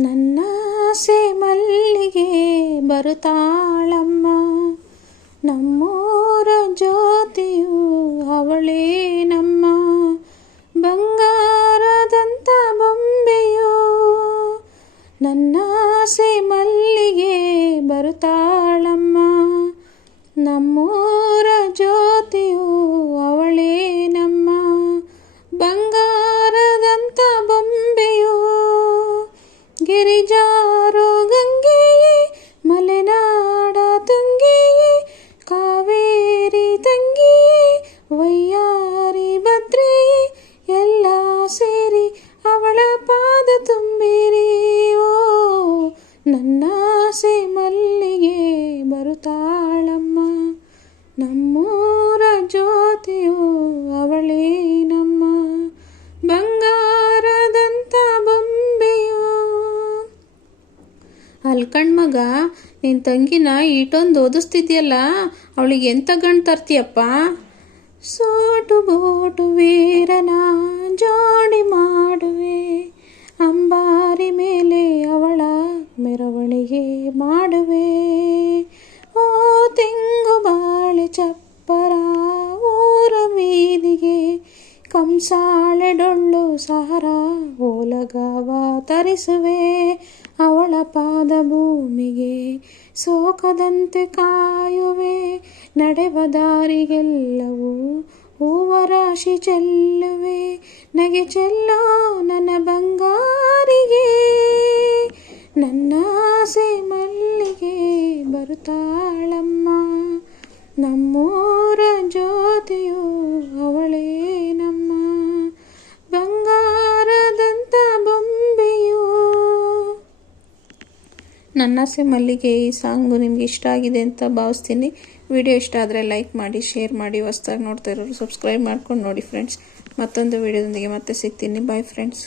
ನನ್ನ ಆಸೆ ಮಲ್ಲಿಗೆ ಬರುತ್ತಾಳಮ್ಮ. ನಮ್ಮೂರ ಜ್ಯೋತಿಯು ಅವಳೇ ನಮ್ಮ ಬಂಗಾರದಂತ ಬೊಂಬೆಯು ನನ್ನ ಆಸೆ ಮಲ್ಲಿಗೆ ಬರುತ್ತಾಳಮ್ಮ. ನಮ್ಮೂರ ಜ್ಯೋತಿಯು ಅವಳೇ ತುಂಬಿರಿ ಓ ನನ್ನ ಆಸೆ ಮಲ್ಲಿಗೆ ಬರುತ್ತಾಳಮ್ಮ. ನಮ್ಮೂರ ಜ್ಯೋತಿಯು ಅವಳೇ ನಮ್ಮ ಬಂಗಾರದಂಥ ಬೊಂಬೆಯೋ ಅಲ್ಕಂಡ್ ಮಗ ನಿನ್ನ ತಂಗಿನ ಈಟೊಂದು ಓದಿಸ್ತಿದ್ಯಲ್ಲ, ಅವಳಿಗೆ ಎಂತ ಗಂಡು ತರ್ತೀಯಪ್ಪ? ಸೋಟು ಬೋಟು ವೀರನ ಜೋಡಿ ಮಾಡುವೆ. ಮಾಡುವೆ ಓ ತೆಂಗು ಬಾಳೆ ಚಪ್ಪರ ಊರ ಬೀದಿಗೆ, ಕಂಸಾಳೆ ಡೊಳ್ಳು ಸಹರ ಓಲಗಾವ ತರಿಸುವೆ. ಅವಳ ಪಾದ ಭೂಮಿಗೆ ಸೋಕದಂತೆ ಕಾಯುವೆ. ನಡೆವ ದಾರಿಗೆಲ್ಲವೂ ಹೂವ ರಾಶಿ ಚೆಲ್ಲುವೆ. ನಗೆ ಚೆಲ್ಲೋ ನನ್ನ ಬಂಗಾರಿಗೆ, ನನ್ನ ಆಸೆ ಬರುತ್ತಾಳಮ್ಮ. ನಮ್ಮೂರ ಜ್ಯೋತಿಯು ಅವಳೇ ನಮ್ಮ ಬಂಗಾರದಂತ ಬೊಂಬೆಯು. ನನ್ನಾಸೆ ಮಲ್ಲಿಗೆ, ಈ ಸಾಂಗು ನಿಮ್ಗೆ ಇಷ್ಟ ಆಗಿದೆ ಅಂತ ಭಾವಿಸ್ತೀನಿ. ವಿಡಿಯೋ ಇಷ್ಟ ಆದರೆ ಲೈಕ್ ಮಾಡಿ, ಶೇರ್ ಮಾಡಿ, ಹೊಸ್ದಾಗಿ ನೋಡ್ತಾ ಇರೋರು ಸಬ್ಸ್ಕ್ರೈಬ್ ಮಾಡ್ಕೊಂಡು ನೋಡಿ ಫ್ರೆಂಡ್ಸ್ ಮತ್ತೊಂದು ವಿಡಿಯೋದೊಂದಿಗೆ ಮತ್ತೆ ಸಿಗ್ತೀನಿ. Bye friends